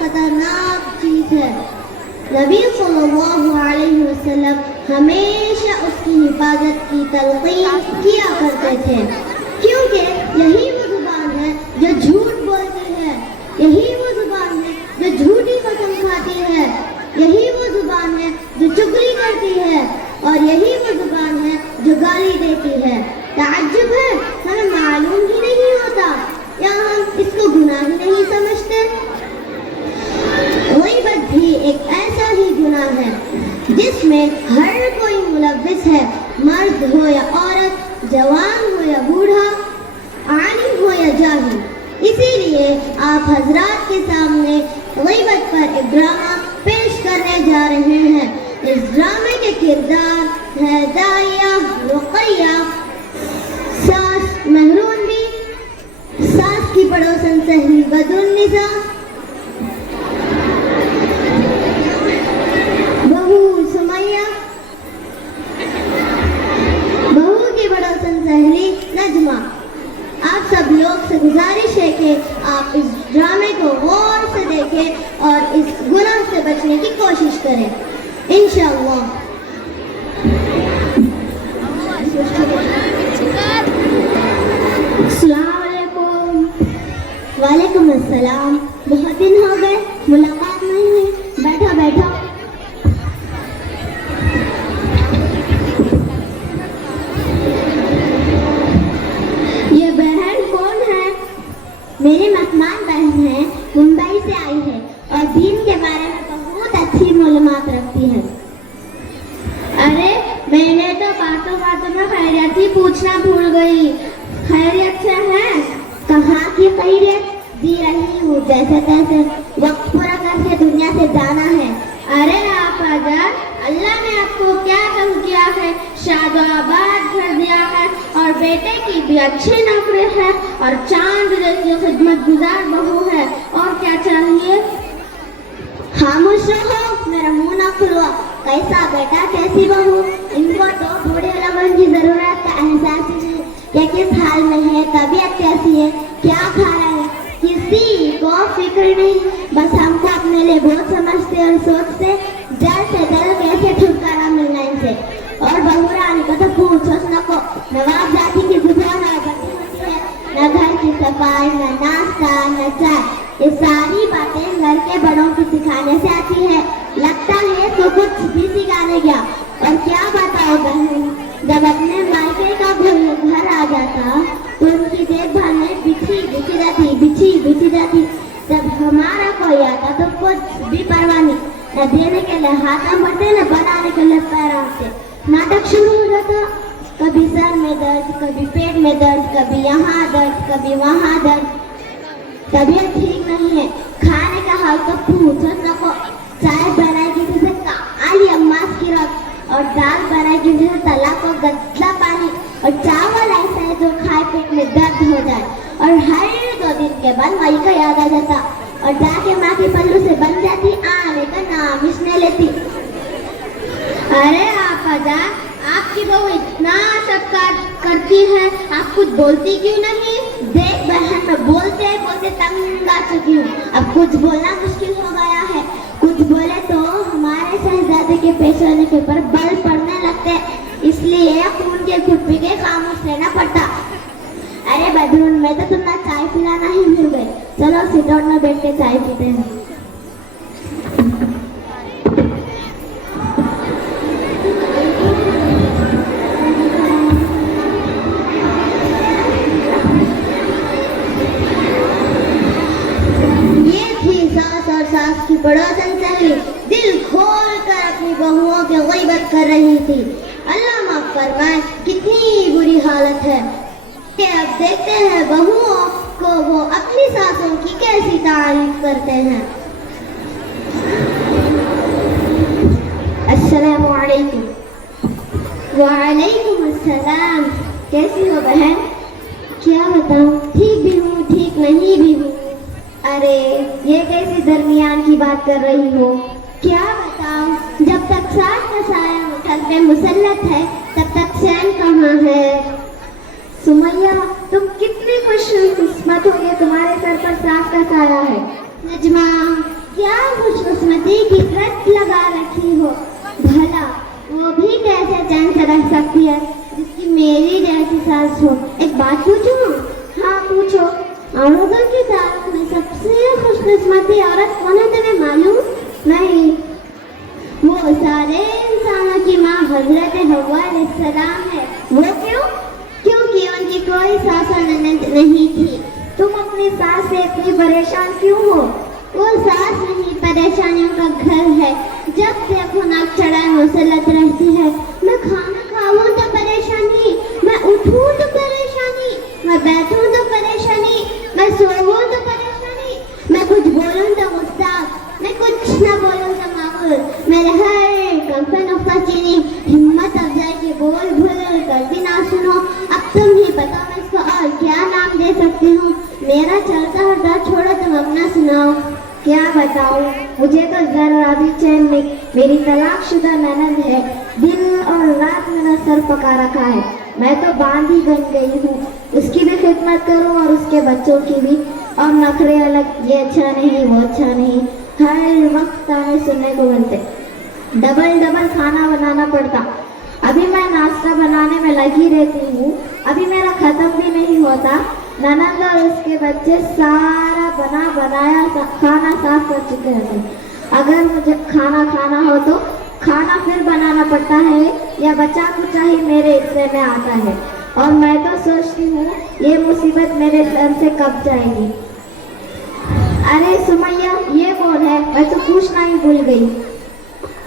खतरनाक चीज है। नबी सल्लल्लाहु अलैहि वसल्लम हमेशा उसकी हिफाजत की तलकीन किया करते थे, क्योंकि यही वो जुबान है जो झूठ बोलती है, यही वो जुबान है जो झूठी कसम खाती है, यही वो जुबान है जो चुगली करती है, और यही वो जुबान है जो गाली देती है। ताज्जुब है, हमें मालूम ही नहीं होता या हम इसको गुनाह ही नहीं समझते। ग़ीबत भी एक ऐसा ही गुनाह है जिसमें हर कोई मुलव्विस है, मर्द हो या औरत, जवान हो या बूढ़ा, आलिम हो या जाहिल। इसीलिए आप हजरात के सामने ग़ीबत पर एक ड्रामा पेश करने जा रहे हैं। इस ड्रामे के किरदार है दाइया, रुक़ैया, सास महरून भी, सास की पड़ोसन सहेली बदरुन्निसा, बहू सुमैया, बहू की पड़ोसन सहेली नजमा। आप सब लोग से गुजारिश है कि आप इस ड्रामे को गौर से देखें और इस गुनाह से बचने की कोशिश करें, इंशाअल्लाह। वालेकुम अस्सलाम। बहुत दिन हो गए, मुलाकात नहीं हुई। बैठो बैठो। ये बहन कौन है? मेरी मेहमान बहन है, मुंबई से आई है और दीन के बारे में बहुत अच्छी मालूमात रखती है। अरे मैंने तो बातों बातों में खैरियत ही पूछना भूल गई। खैरियत से है? कहाँ की खैरियत? जी रही हूँ जैसे तैसे, वक्त पूरा करके दुनिया से जाना है। अरे आप अगर अल्लाह ने आपको क्या कम किया है, शादाबाद कर दिया है और बेटे की भी अच्छी नौकरी है और चांद जैसी खिदमत गुजार बहू है, और क्या चाहिए? खामोश रहो, मेरा मुंह ना खुलवा। कैसा बेटा, कैसी बहू? इनको तो बूढ़े लगन की जरूरत का एहसास ही नहीं कि किस हाल में है, तबीयत कैसी है, क्या खा रहे हैं, किसी को फिक्र नहीं। बस हमको अपने लिए बहुत समझते और सोचते जल्द से जल्द कैसे छुटकारा मिलना इनसे। और बहू रानी को तो पूछो न को, नवाब जाति की जुबान बनी होती है, न घर की सफाई, न नाश्ता, न चाय, ये सारी बातें घर के बड़ों की सिखाने से आती है। लगता है तो कुछ भी सिखाने गया। और क्या बताओ बहन, जब अपने मायके का घर आ जाता तो उनकी देखभाल में बिछी जाती। जब हमारा कोई आता तो कुछ भी परवाह नहीं, न देने के लिए हाथ बढ़ते न बनाने के लिए पैर आते। नाटक शुरू हो जाता, कभी सर में दर्द, कभी पेट में दर्द, कभी यहाँ दर्द, कभी वहाँ दर्द। तबीयत ठीक नहीं है, खाने का हाल तो पूछो न को। चाय बनाएगी जैसे काली अम्मास की रख, और दाल बनाएगी जैसे तला को गदला पानी, और चावल ऐसा है जो खाए पेट में दर्द हो जाए। और हर 2 दिन के बाद माई का याद आ जाता और जाके माँ के पल्लू से बन जाती, आने का नाम इसने लेती। अरे आप आजा, आपकी बहू इतना सब करती है, आप कुछ बोलती क्यों नहीं? देख बहन, मैं बोलते बोलते तंग आ चुकी हूँ, अब कुछ बोलना मुश्किल हो गया है। कुछ बोले तो हमारे शहजादे के पेश होने के ऊपर बल पड़ने लगते, इसलिए खून के घुट पी के खामोश रहना पड़ता। अरे बदरून, मैं तो तुम्हारा चाय पिलाना ही भूल गई। चलो सिटौट में बैठ के चाय पीते हैं। ये थी सास और सास की पड़ोसन सहेली, दिल खोल कर अपनी बहुओं की ग़ीबत कर रही थी। अल्लाह माफ फरमाए, कितनी बुरी हालत है। अब देखते हैं बहुओं को वो अपनी सासों की कैसी तारीफ करते हैं। अस्सलामु अलैकुम। वालेकुम अस्सलाम। कैसी हो बहन? क्या बताऊं, ठीक भी हूँ ठीक नहीं भी हूँ। अरे ये कैसी दरमियान की बात कर रही हो? क्या बताऊं, जब तक सास का साया सर पे मुसल्लत है तब तक चैन कहाँ है। सुमैया, तुम कितनी खुशकिस्मत हो, ये तुम्हारे सर पर सास का साया है। नजमा, क्या खुशकिस्मती की रट लगा रखी हो। भला वो भी कैसे चैन से रह सकती है जिसकी मेरी जैसी सास हो। एक बात पूछूं? हाँ पूछो। औरतों की तारीफ में सबसे खुशकिस्मती औरत कौन है तुम्हें मालूम? नहीं। वो सारे इंसानों की माँ हजरत हव्वा अलैहिस्सलाम है। वो क्यों? क्योंकि उनकी कोई सास और ननद नहीं थी। तुम अपनी सास से इतनी परेशान क्यों हो? वो सास नहीं, परेशानियों का घर है। जब देखो नाक चढ़ाए मुसलत रहती है। मैं खाना खाऊं तो परेशानी, मैं उठूं तो परेशानी, मैं बैठूं तो परेशानी, मैं सोऊं तो परेशानी, मैं कुछ बोलूं तो गुस्सा, मैं कुछ न बोलूं तो माकूल। मेरे हर कल्पन नुक्ता चीनी हिम्मत अफजाई के बोल भूल कर भी ना सुनो। अब तुम ही बताओ मैं इसको और क्या नाम दे सकती हूँ? मेरा चलता हटा छोड़ो, तुम अपना सुनाओ। क्या बताऊं? मुझे तो जरा भी चैन नहीं। मेरी तलाकशुदा ननद है। दिन और रात मेरा सर पका रखा है। मैं तो बांधी बन गई हूँ। उसकी भी खिदमत करूँ और उसके बच्चों की भी। और नखरे अलग, ये अच्छा नहीं वो अच्छा नहीं, हर वक्त ताने सुनने को मिलते। डबल खाना बनाना पड़ता। अभी मैं नाश्ता बनाने में लगी रहती हूँ, अभी मेरा खत्म भी नहीं होता। ननद और उसके बच्चे सारा बनाया खाना साफ कर चुके हैं। अगर मुझे खाना खाना हो तो खाना फिर बनाना पड़ता है या बचा कुचा ही मेरे हिस्से में आता है। और मैं तो सोचती हूँ ये मुसीबत मेरे सर से कब जाएगी। अरे सुमैया, ये कौन है? मैं तो पूछना ही भूल गई।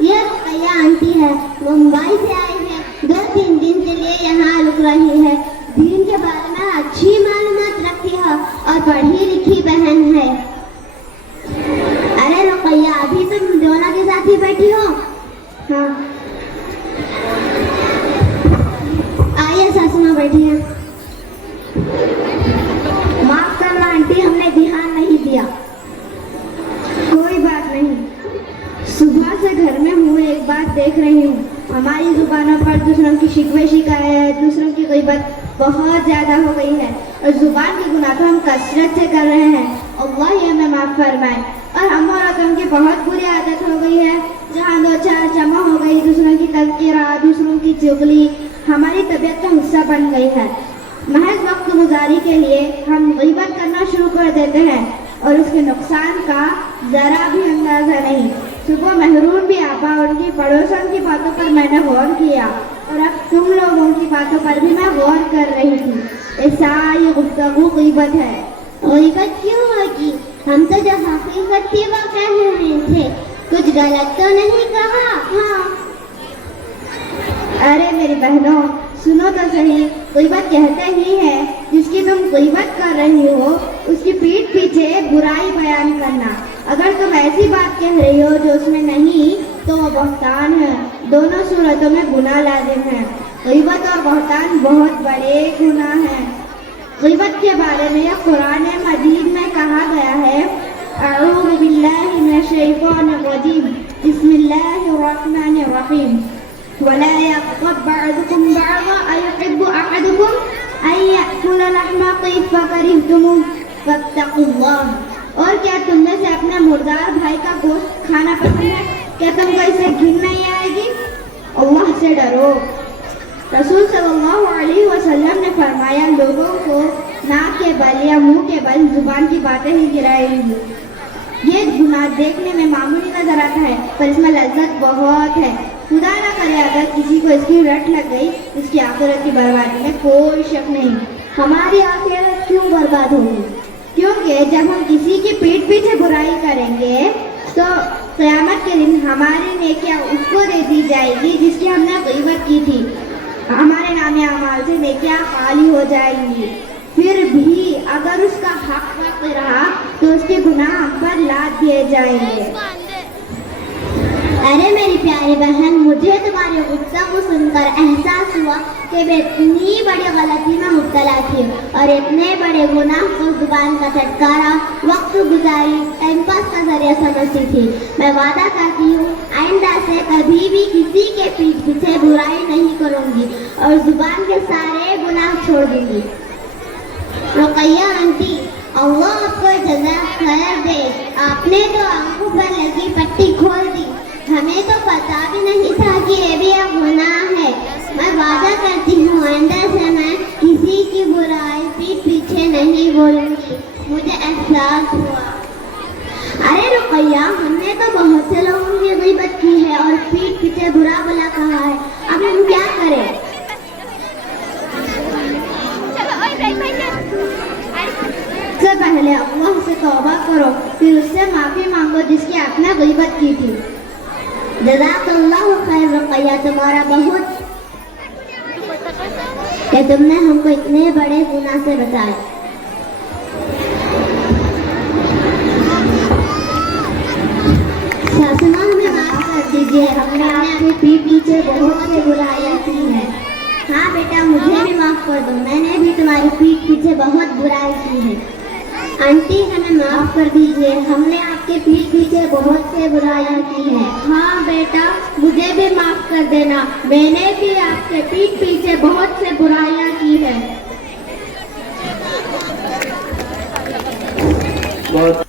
ये रुकैया आंटी है, मुंबई से आई है। 2-3 दिन के लिए यहाँ रुक रही है। दीन के बारे में अच्छी मालूमात रखती है और पढ़ी लिखी बहन है। अरे रुकैया, अभी तुम दोनों के साथ ही बैठी हो? हाँ। आइए सासू माँ बैठी है। माफ करना आंटी, हमने ध्यान नहीं दिया। कोई बात नहीं। सुबह से घर में हूँ, एक बात देख रही हूँ, हमारी जुबानों पर दूसरों की शिकवे शिकायत, दूसरों की गीबत बहुत ज्यादा हो गई है। और जुबान के गुनाह तो हम कसरत से कर रहे हैं। अल्लाह ये हमें माफ फरमाए। और हम औरतों की बहुत बुरी आदत हो गई है, जहाँ दो चार जमा हो गई, दूसरों की तज़किरा, दूसरों की चुगली हमारी तबीयत का हिस्सा बन गई है। महज वक्त गुजारी के लिए हम गीबत करना शुरू कर देते हैं और उसके नुकसान का जरा भी अंदाजा नहीं। सुबह महरूम भी आपा और उनकी पड़ोसन की बातों पर मैंने गौर किया और अब तुम लोगों की बातों पर भी मैं गौर कर रही थी। ये सारी गुफ्तगू गीबत है। गीबत क्यों होगी? हम तो जो हकीकत थी वो कह रहे थे, कुछ गलत तो नहीं कहा? हाँ। अरे मेरी बहनों, सुनो तो सही। गीबत कहते ही है जिसकी तुम गीबत कर रही हो उसकी पीठ पीछे बुराई बयान करना। अगर तुम ऐसी बात कह रही हो जो उसमें नहीं तो वो बहतान है। दोनों सूरतों में गुनाह लाजिम है। गीबत और बहतान बहुत बड़े गुनाह हैं। गीबत के बारे में यह कुरान मजीद में कहा गया है, अऊज़ु बिल्लाहि मिनश शैतानिर रजीम, बिस्मिल्लाहिर रहमानिर रहीम, वला यग़्तब बअदुकुम बअज़न अयुहिब्बु अहदुकुम अन यअकुला लहमा अख़ीहि फकरिहतुमुह वत्तक़ुल्लाह। और क्या तुम में से अपने मुर्दार भाई का गोश्त खाना पसंद है? क्या तुमको इसे घिन नहीं आएगी? अल्लाह से डरो। रसूल सल्लल्लाहु अलैहि वसल्लम ने फरमाया, लोगों को नाक के बल या मुंह के बल जुबान की बातें ही गिराएंगी। ये गुनाह देखने में मामूली नजर आता है पर इसमें लज्जत बहुत है। खुदा ना करे अगर किसी को इसकी रट लग गई, इसकी आखिरत की बर्बादी में कोई शक नहीं। हमारी आखिरत क्यों बर्बाद होगी? क्योंकि जब हम किसी की पीठ पीछे बुराई करेंगे तो क़यामत के दिन हमारी नेकियां उसको दे दी जाएगी जिसकी हमने गीबत की थी। हमारे नामे अमाल से नेकियां खाली हो जाएंगी। फिर भी अगर उसका हक बाकी रहा तो उसके गुनाह हम पर लाद दिए जाएंगे। अरे मेरी प्यारी बहन, मुझे तुम्हारी गुफ्तगू सुनकर एहसास हुआ कि मैं इतनी बड़ी गलती में मुब्तला थी और इतने बड़े गुनाह को जुबान का छटकारा, वक्त गुजारी, टाइम पास का जरिया समझती थी। मैं वादा करती हूँ आइंदा से कभी भी किसी के पीठ पीछे बुराई नहीं करूँगी और जुबान के सारे गुनाह छोड़ दूँगी। रुकैया आंटी, अल्लाह आपको जज़ा खैर दे। आपने तो आंखों पर लगी पट्टी खोल दी। हमें तो पता भी नहीं था कि ये भी एक गुनाह है। मैं वादा करती हूँ आइंदा से मैं किसी की बुराई पीठ पीछे नहीं बोलूंगी। मुझे एहसास हुआ। अरे रुकैया, हमने तो बहुत से लोगों की ग़ीबत की है और पीठ पीछे बुरा भला कहा है। अब हम क्या करें? सबसे पहले अल्लाह से तौबा करो, फिर उससे माफी मांगो जिसकी आपने ग़ीबत की थी। जज़ाकल्लाहु खैर रुकैया, तुम्हारा बहुत कि तुमने हमको इतने बड़े गुनाह से बचाया। सासुमा, हमें माफ कर दीजिए। हमने आपके पीठ पीछे बहुत से बुराइयां की है। हाँ बेटा, मुझे भी माफ कर दो। मैंने भी तुम्हारी पीठ पीछे बहुत बुराई की है। आंटी, हमें माफ कर दीजिए। हमने आपके पीठ पीछे बहुत से बुराइयां की है। हाँ बेटा, मुझे भी माफ कर देना। मैंने भी आपके पीठ पीछे बहुत से बुराइयां की है। बहुत